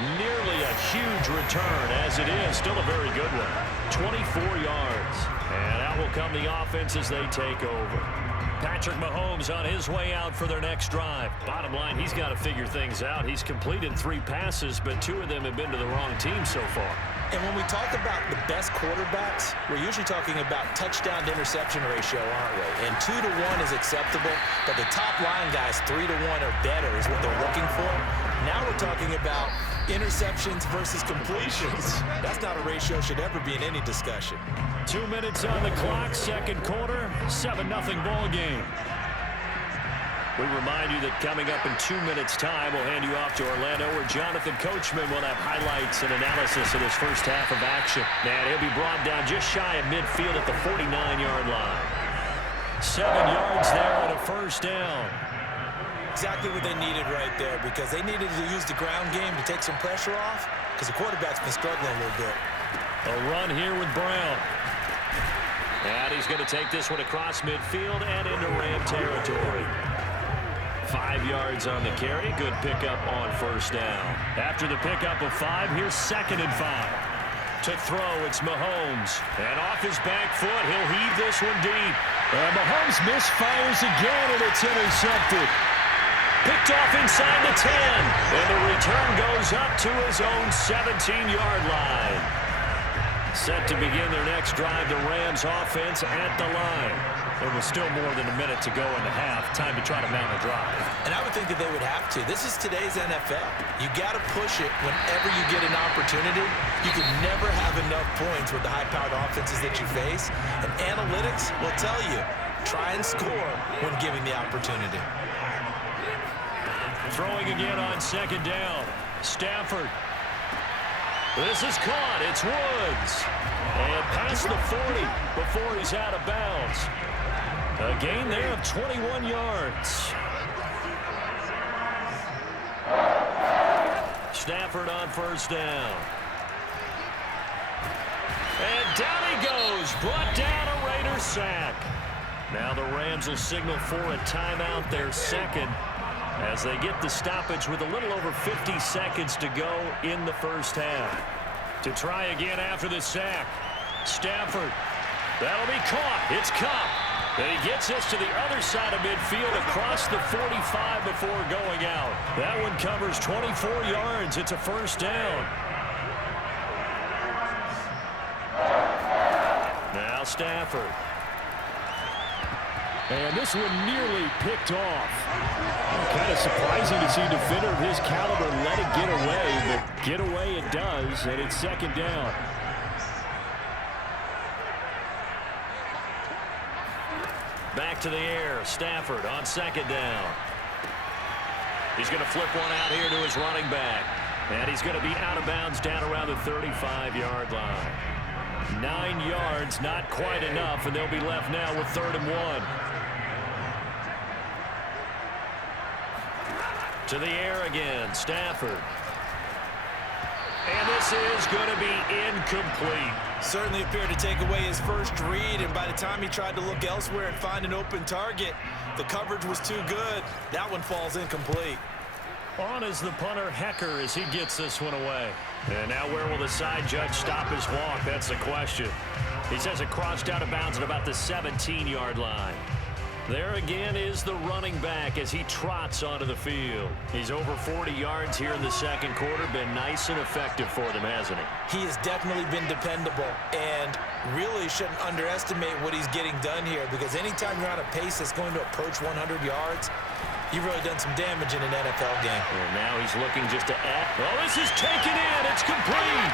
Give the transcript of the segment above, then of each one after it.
Nearly a huge return, as it is. Still a very good one. 24 yards. And out will come the offense as they take over. Patrick Mahomes on his way out for their next drive. Bottom line, he's got to figure things out. He's completed 3 passes, but 2 of them have been to the wrong team so far. And when we talk about the best quarterbacks, we're usually talking about touchdown to interception ratio, aren't we? And 2 to 1 is acceptable, but the top line guys, 3 to 1 or better is what they're looking for. Now we're talking about interceptions versus completions. That's not a ratio should ever be in any discussion. 2 minutes on the clock, second quarter, 7-0 ball game. We remind you that coming up in 2 minutes' time, we'll hand you off to Orlando, where Jonathan Coachman will have highlights and analysis of his first half of action. And he'll be brought down just shy of midfield at the 49-yard line. 7 yards there and a first down. Exactly what they needed right there, because they needed to use the ground game to take some pressure off, because the quarterback's been struggling a little bit. A run here with Brown. And he's going to take this one across midfield and into Ram territory. 5 yards on the carry. Good pickup on first down. After the pickup of 5, here's 2nd and 5. To throw, it's Mahomes. And off his back foot, he'll heave this one deep. And Mahomes misfires again, and it's intercepted. Picked off inside the 10. And the return goes up to his own 17-yard line. Set to begin their next drive, the Rams offense at the line. There was still more than a minute to go in the half. Time to try to mount a drive. And I would think that they would have to. This is today's NFL. You got to push it whenever you get an opportunity. You can never have enough points with the high-powered offenses that you face. And analytics will tell you, try and score when given the opportunity. Throwing again on 2nd down. Stafford. This is caught. It's Woods. And past the 40 before he's out of bounds. A gain there of 21 yards. Stafford on first down. And down he goes. Brought down a Raider sack. Now the Rams will signal for a timeout, their second, as they get the stoppage with a little over 50 seconds to go in the first half. To try again after the sack. Stafford. That'll be caught. It's Cup. And he gets us to the other side of midfield across the 45 before going out. That one covers 24 yards. It's a first down. Now Stafford. And this one nearly picked off. Kind of surprising to see a defender of his caliber let it get away, but get away it does, and it's 2nd down. Back to the air. Stafford on 2nd down. He's going to flip one out here to his running back. And he's going to be out of bounds down around the 35-yard line. 9 yards, not quite enough, and they'll be left now with 3rd and 1. To the air again, Stafford. And this is going to be incomplete. Certainly appeared to take away his first read, and by the time he tried to look elsewhere and find an open target, the coverage was too good. That one falls incomplete. On is the punter, Hecker, as he gets this one away. And now where will the side judge stop his walk? That's the question. He says it crossed out of bounds at about the 17-yard line. There again is the running back as he trots onto the field. He's over 40 yards here in the second quarter. Been nice and effective for them, hasn't he? He has definitely been dependable, and really shouldn't underestimate what he's getting done here, because anytime you're on a pace that's going to approach 100 yards, you've really done some damage in an NFL game. And now he's looking just to add. Oh, this is taken in. It's complete.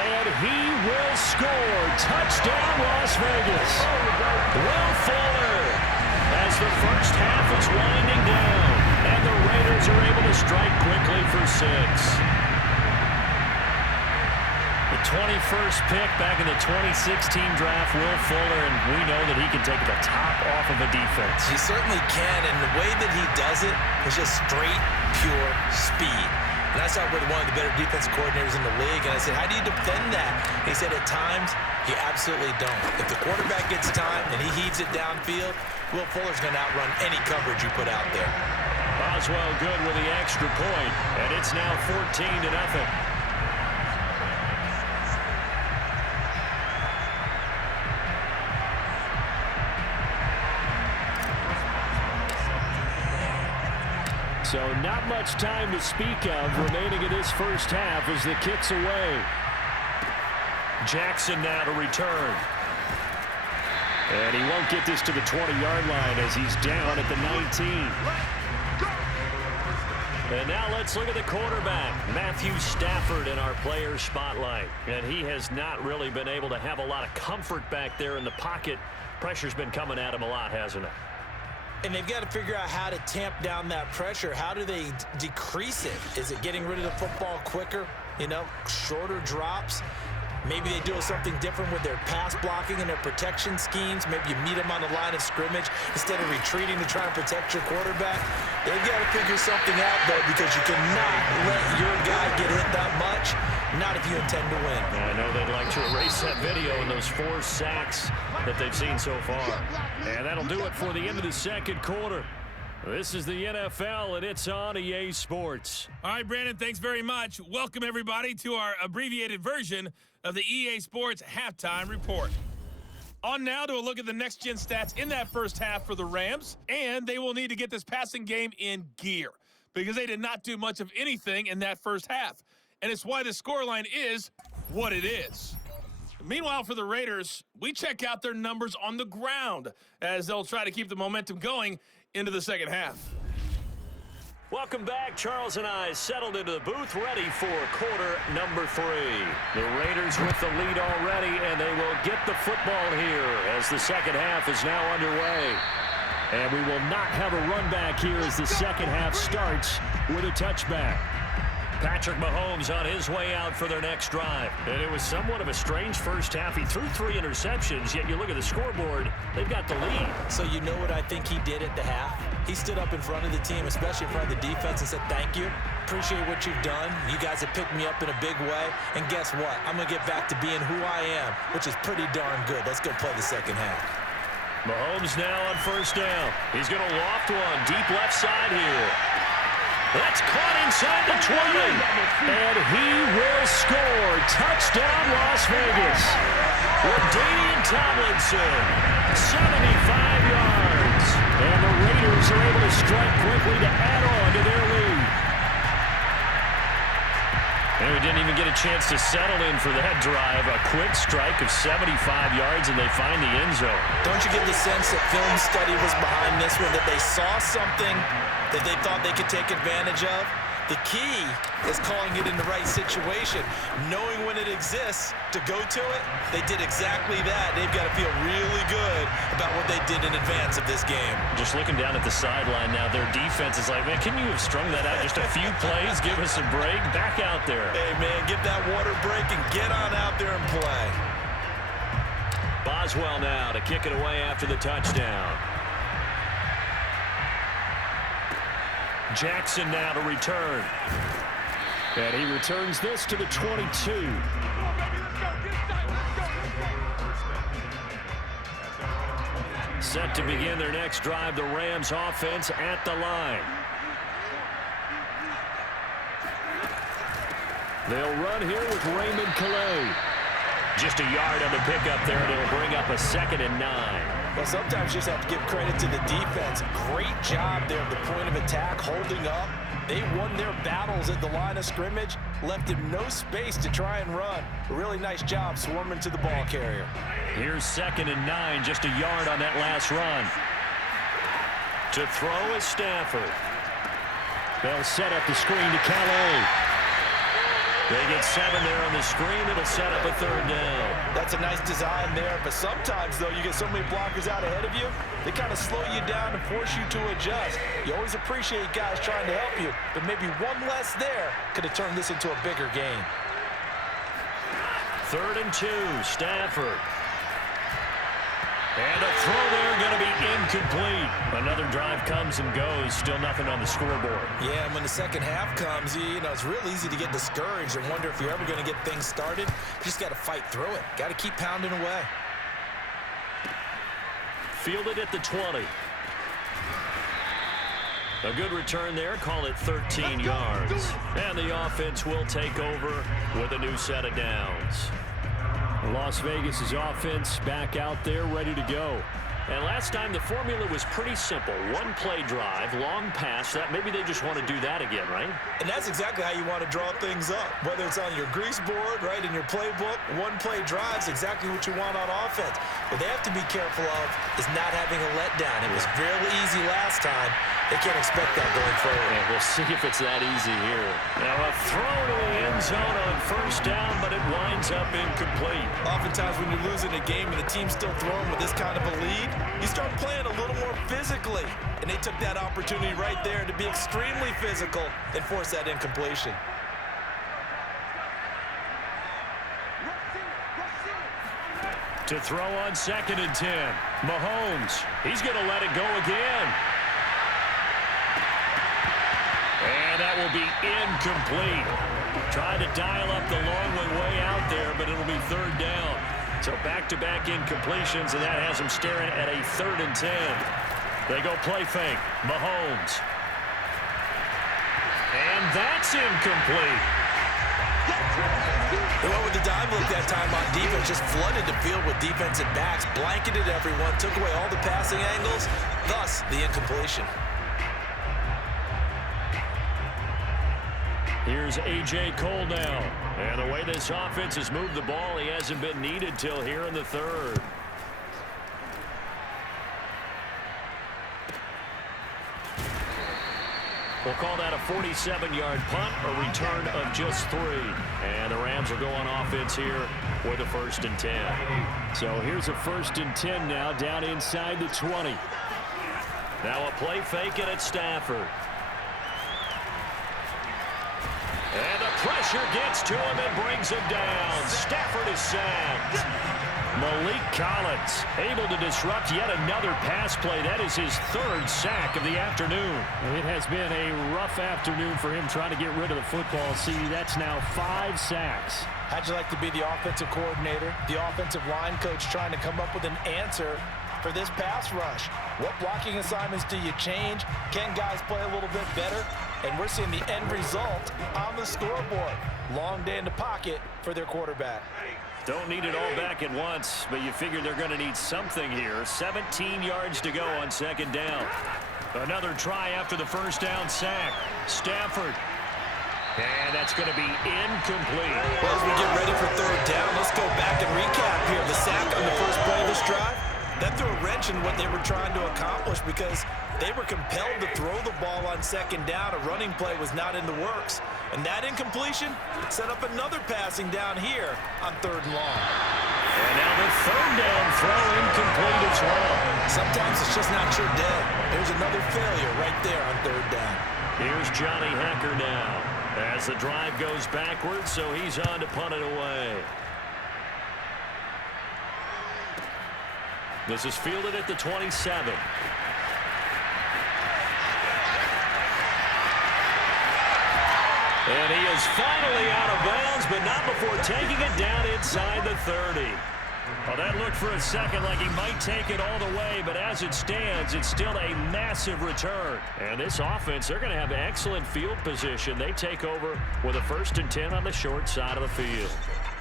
And he will score. Touchdown, Las Vegas. Will Fuller. As the first half is winding down, and the Raiders are able to strike quickly for 6. The 21st pick back in the 2016 draft, Will Fuller, and we know that he can take the top off of a defense. He certainly can, and the way that he does it is just straight, pure speed. And I saw with one of the better defensive coordinators in the league, and I said, how do you defend that? And he said, at times, you absolutely don't. If the quarterback gets time and he heaves it downfield, Will Fuller's going to outrun any coverage you put out there. Boswell good with the extra point, and it's now 14-0. So not much time to speak of remaining in this first half as the kick's away. Jackson now to return. And he won't get this to the 20-yard line as he's down at the 19. And now let's look at the quarterback, Matthew Stafford, in our player spotlight. And he has not really been able to have a lot of comfort back there in the pocket. Pressure's been coming at him a lot, hasn't it? And they've got to figure out how to tamp down that pressure. How do they decrease it? Is it getting rid of the football quicker? You know, shorter drops? Maybe they do something different with their pass blocking and their protection schemes. Maybe you meet them on the line of scrimmage instead of retreating to try and protect your quarterback. They've got to figure something out, though, because you cannot let your guy get hit that much, not if you intend to win. I know they'd like to erase that video and those 4 sacks that they've seen so far. And that'll do it for the end of the second quarter. This is the NFL, and it's on EA Sports. All right, Brandon, thanks very much. Welcome, everybody, to our abbreviated version of the EA Sports Halftime Report. On now to a look at the next-gen stats in that first half for the Rams, and they will need to get this passing game in gear because they did not do much of anything in that first half, and it's why the scoreline is what it is. Meanwhile, for the Raiders, we check out their numbers on the ground as they'll try to keep the momentum going into the second half. Welcome back. Charles and I settled into the booth, ready for quarter number 3. The Raiders with the lead already, and they will get the football here as the second half is now underway. And we will not have a run back here as the second half starts with a touchback. Patrick Mahomes on his way out for their next drive. And it was somewhat of a strange first half. He threw 3 interceptions, yet you look at the scoreboard, they've got the lead. So you know what I think he did at the half? He stood up in front of the team, especially in front of the defense, and said, thank you. Appreciate what you've done. You guys have picked me up in a big way. And guess what? I'm going to get back to being who I am, which is pretty darn good. Let's go play the second half. Mahomes now on first down. He's going to loft one deep left side here. That's caught inside the 20. And he will score. Touchdown, Las Vegas. LaDainian Tomlinson, 75 yards. And the Raiders are able to strike quickly to add on to their lead. And we didn't even get a chance to settle in for that drive. A quick strike of 75 yards, and they find the end zone. Don't you get the sense that film study was behind this one, that they saw something that they thought they could take advantage of? The key is calling it in the right situation, knowing when it exists to go to it. They did exactly that. They've got to feel really good about what they did in advance of this game. Just looking down at the sideline now, their defense is like, man, can you have strung that out just a few plays? Give us a break. Back out there. Hey, man, get that water break and get on out there and play. Boswell now to kick it away after the touchdown. Jackson now to return. And he returns this to the 22. Set to begin their next drive, the Rams offense at the line. They'll run here with Raymond Calais. Just a yard on the pickup there, and it'll bring up a 2nd and 9. Well, sometimes you just have to give credit to the defense. Great job there at the point of attack, holding up. They won their battles at the line of scrimmage, left him no space to try and run. A really nice job swarming to the ball carrier. Here's 2nd and 9, just a yard on that last run. To throw is Stafford. They'll set up the screen to Calais. They get 7 there on the screen. It'll set up a 3rd down. That's a nice design there, but sometimes, though, you get so many blockers out ahead of you, they kind of slow you down and force you to adjust. You always appreciate guys trying to help you, but maybe one less there could have turned this into a bigger game. 3rd and 2, Stafford. And a throw there going to be incomplete. Another drive comes and goes. Still nothing on the scoreboard. Yeah, and when the second half comes, you know, it's real easy to get discouraged and wonder if you're ever going to get things started. You just got to fight through it. Got to keep pounding away. Fielded at the 20. A good return there. Call it 13 yards. And the offense will take over with a new set of downs. Las Vegas' offense back out there ready to go. And last time the formula was pretty simple. One-play drive, long pass. That maybe they just want to do that again, right? And that's exactly how you want to draw things up. Whether it's on your grease board, right, in your playbook, one-play drive's exactly what you want on offense. What they have to be careful of is not having a letdown. It was fairly easy last time. They can't expect that going forward. Yeah, we'll see if it's that easy here. Now a throw to the end zone on first down, but it winds up incomplete. Oftentimes when you're losing a game and the team's still throwing with this kind of a lead, you start playing a little more physically. And they took that opportunity right there to be extremely physical and force that incompletion. To throw on 2nd and 10. Mahomes, he's going to let it go again. And that will be incomplete. Trying to dial up the long way out there, but it'll be 3rd down. So back-to-back incompletions, and that has them staring at a 3rd and 10. They go play fake. Mahomes. And that's incomplete. They went with the dive look that time on defense, just flooded the field with defensive backs, blanketed everyone, took away all the passing angles, thus the incompletion. Here's A.J. Cole now. And the way this offense has moved the ball, he hasn't been needed till here in the 3rd. We'll call that a 47-yard punt, a return of just 3. And the Rams are going offense here with a 1st and 10. So here's a 1st and 10 now, down inside the 20. Now a play fake, and it's Stafford. And the pressure gets to him and brings him down. Stafford is sacked. Malik Collins able to disrupt yet another pass play. That is his 3rd sack of the afternoon. It has been a rough afternoon for him trying to get rid of the football. See, that's now 5 sacks. How'd you like to be the offensive coordinator, the offensive line coach trying to come up with an answer for this pass rush? What blocking assignments do you change? Can guys play a little bit better? And we're seeing the end result on the scoreboard. Long day in the pocket for their quarterback. Don't need it all back at once, but you figure they're going to need something here. 17 yards to go on 2nd down. Another try after the 1st down sack. Stafford. And that's going to be incomplete. Well, as we get ready for 3rd down, let's go back and recap here. The sack on the first play of this drive, that threw a wrench in what they were trying to accomplish because they were compelled to throw the ball on 2nd down. A running play was not in the works. And that incompletion set up another passing down here on 3rd and long. And now the 3rd down throw incomplete as well. Sometimes it's just not your day. There's another failure right there on 3rd down. Here's Johnny Hecker now as the drive goes backwards, so he's on to punt it away. This is fielded at the 27. And he is finally out of bounds, but not before taking it down inside the 30. Well, that looked for a second like he might take it all the way, but as it stands, it's still a massive return. And this offense, they're going to have excellent field position. They take over with a 1st and 10 on the short side of the field.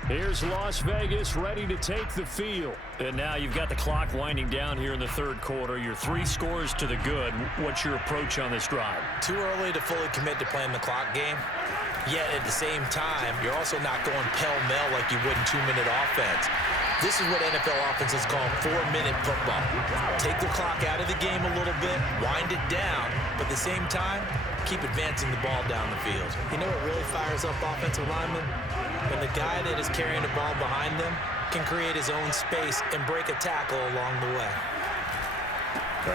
Here's Las Vegas ready to take the field. And now you've got the clock winding down here in the 3rd quarter. Your 3 scores to the good. What's your approach on this drive? Too early to fully commit to playing the clock game. Yet at the same time, you're also not going pell-mell like you would in 2-minute offense. This is what NFL offenses call 4-minute football. Take the clock out of the game a little bit, wind it down, but at the same time, keep advancing the ball down the field. You know what really fires up offensive linemen? When the guy that is carrying the ball behind them can create his own space and break a tackle along the way.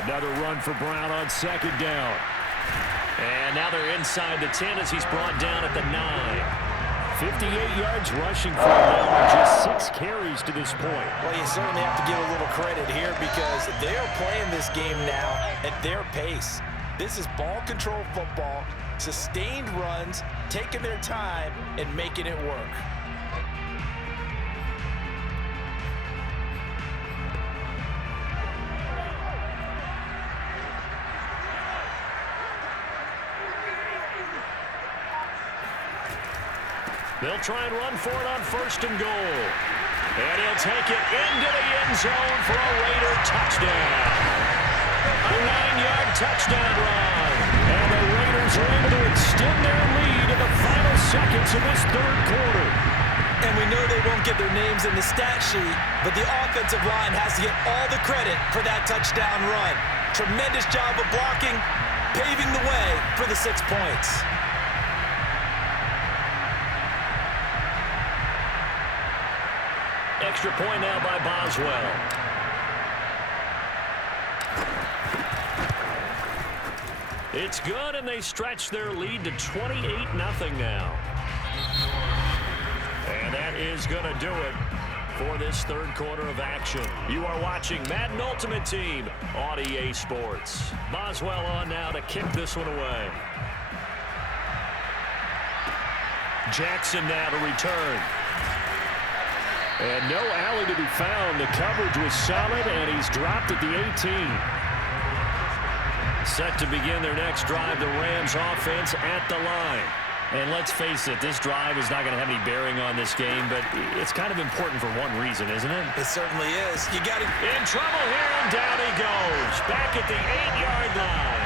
Another run for Brown on 2nd down. And now they're inside the 10 as he's brought down at the 9. 58 yards rushing for him now with just 6 carries to this point. Well, you certainly have to give a little credit here because they're playing this game now at their pace. This is ball control football, sustained runs, taking their time and making it work. They'll try and run for it on 1st and goal. And he'll take it into the end zone for a Raider touchdown. A 9-yard touchdown run. And the Raiders are able to extend their lead in the final seconds of this 3rd quarter. And we know they won't get their names in the stat sheet, but the offensive line has to get all the credit for that touchdown run. Tremendous job of blocking, paving the way for the 6 points. Extra point now by Boswell. It's good, and they stretch their lead to 28-0 now. And that is going to do it for this 3rd quarter of action. You are watching Madden Ultimate Team on EA Sports. Boswell on now to kick this one away. Jackson now to return. And no alley to be found. The coverage was solid, and he's dropped at the 18. Set to begin their next drive, the Rams offense at the line. And let's face it, this drive is not going to have any bearing on this game, but it's kind of important for one reason, isn't it? It certainly is. You got it. In trouble here, and down he goes. Back at the 8-yard line.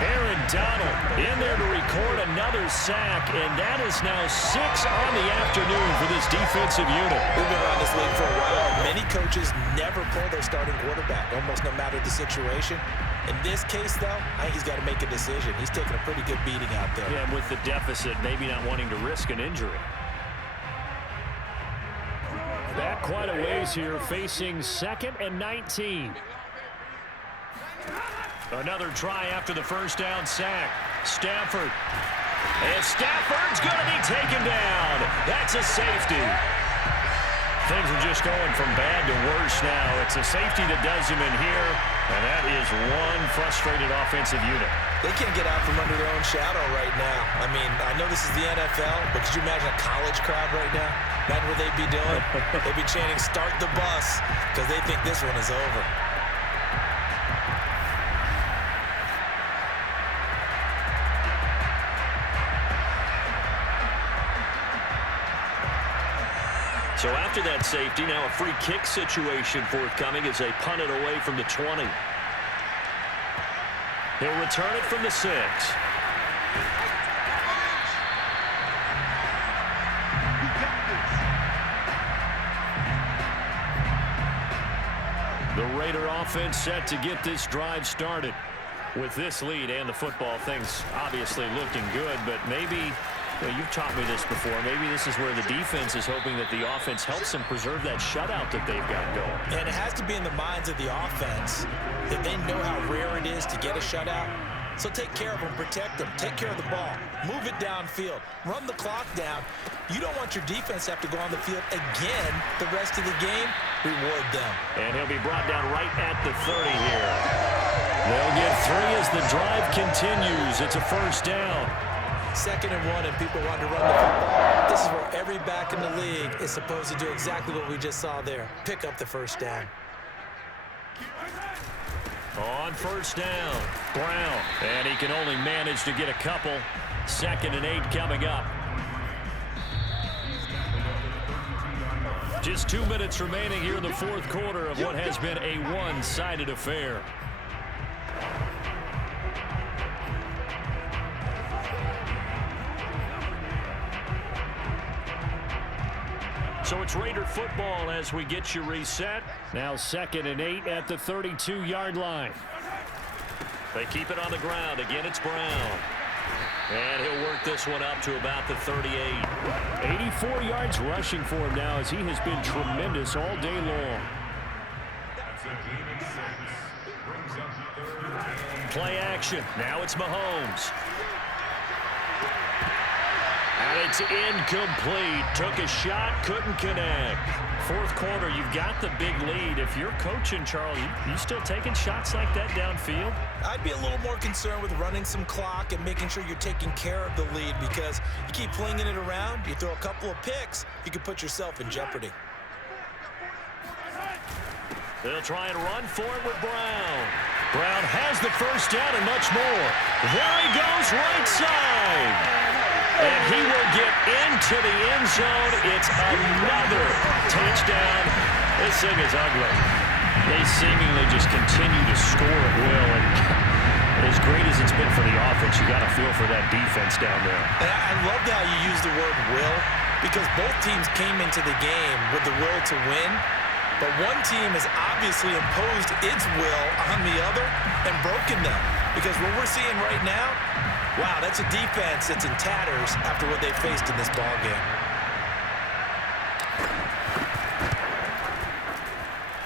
Aaron Donald in there to record another sack, and that is now 6 on the afternoon for this defensive unit. We've been around this league for a while. Many coaches never pull their starting quarterback, almost no matter the situation. In this case, though, I think he's got to make a decision. He's taking a pretty good beating out there. Yeah, with the deficit, maybe not wanting to risk an injury. Back quite a ways here, facing 2nd and 19. Another try after the first down sack. Stafford. And Stafford's going to be taken down. That's a safety. Things are just going from bad to worse now. It's a safety that does him in here, and that is one frustrated offensive unit. They can't get out from under their own shadow right now. I mean, I know this is the NFL, but could you imagine a college crowd right now? Imagine what they'd be doing. They'd be chanting, "Start the bus," because they think this one is over. So after that safety, now a free kick situation forthcoming as they punt it away from the 20. He'll return it from the 6. The Raider offense set to get this drive started. With this lead and the football, things obviously looking good, but maybe... Well, you've taught me this before. Maybe this is where the defense is hoping that the offense helps them preserve that shutout that they've got going. And it has to be in the minds of the offense that they know how rare it is to get a shutout. So take care of them, protect them, take care of the ball, move it downfield, run the clock down. You don't want your defense to have to go on the field again the rest of the game. Reward them. And he'll be brought down right at the 30 here. They'll get 3 as the drive continues. It's a first down. 2nd and 1, and people want to run the football. This is where every back in the league is supposed to do exactly what we just saw there. Pick up the first down. On first down, Brown. And he can only manage to get a couple. 2nd and 8 coming up. Just 2 minutes remaining here in the 4th quarter of what has been a one-sided affair. So it's Raider football as we get you reset. Now 2nd and 8 at the 32-yard line. They keep it on the ground. Again, it's Brown. And he'll work this one up to about the 38. 84 yards rushing for him now as he has been tremendous all day long. Play action. Now it's Mahomes. And it's incomplete. Took a shot, couldn't connect. 4th quarter, you've got the big lead. If you're coaching, Charles, you still taking shots like that downfield? I'd be a little more concerned with running some clock and making sure you're taking care of the lead, because you keep flinging it around, you throw a couple of picks, you can put yourself in jeopardy. They'll try and run for it with Brown. Brown has the first down and much more. There he goes, right side. And he will get to the end zone. It's another touchdown. This thing is ugly. They seemingly just continue to score at will. And as great as it's been for the offense, you got to feel for that defense down there. And I loved how you used the word will, because both teams came into the game with the will to win, but one team has obviously imposed its will on the other and broken them. Because what we're seeing right now, wow, that's a defense that's in tatters after what they faced in this ballgame.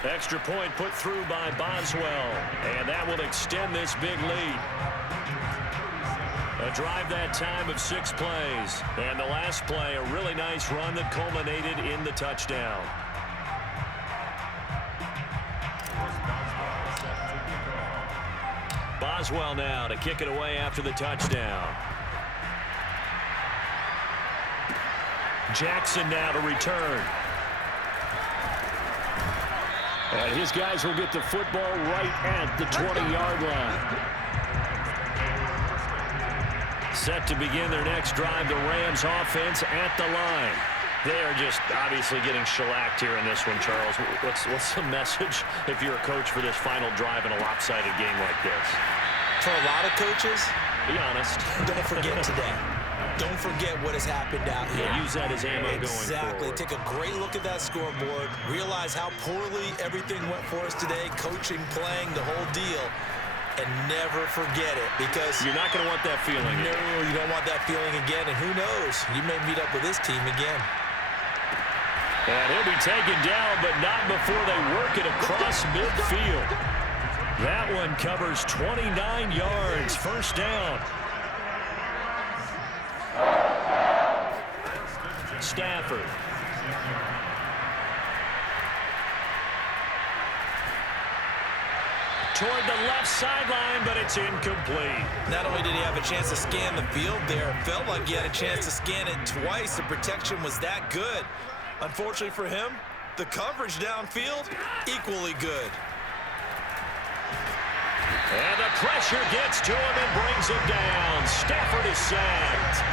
Extra point put through by Boswell, and that will extend this big lead. A drive that time of 6 plays, and the last play, a really nice run that culminated in the touchdown. Boswell now to kick it away after the touchdown. Jackson now to return. And his guys will get the football right at the 20-yard line. Set to begin their next drive, the Rams offense at the line. They are just obviously getting shellacked here in this one, Charles. What's the message if you're a coach for this final drive in a lopsided game like this? For a lot of coaches, be honest. Don't forget today. Don't forget what has happened out here. Yeah, use that as ammo going forward. Exactly. Take a great look at that scoreboard. Realize how poorly everything went for us today. Coaching, playing, the whole deal. And never forget it, because you're not going to want that feeling again. No, you don't want that feeling again. And who knows? You may meet up with this team again. And he'll be taken down, but not before they work it across midfield. That one covers 29 yards. First down. Stafford. Toward the left sideline, but it's incomplete. Not only did he have a chance to scan the field there, it felt like he had a chance to scan it twice. The protection was that good. Unfortunately for him, the coverage downfield, equally good. And the pressure gets to him and brings him down. Stafford is sacked.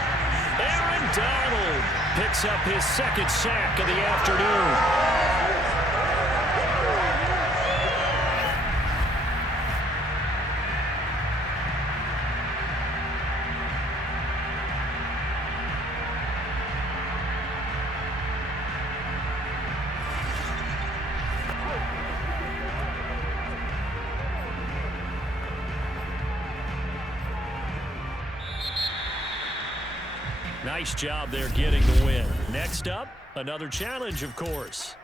Aaron Donald picks up his second sack of the afternoon. Nice job there getting the win. Next up, another challenge, of course.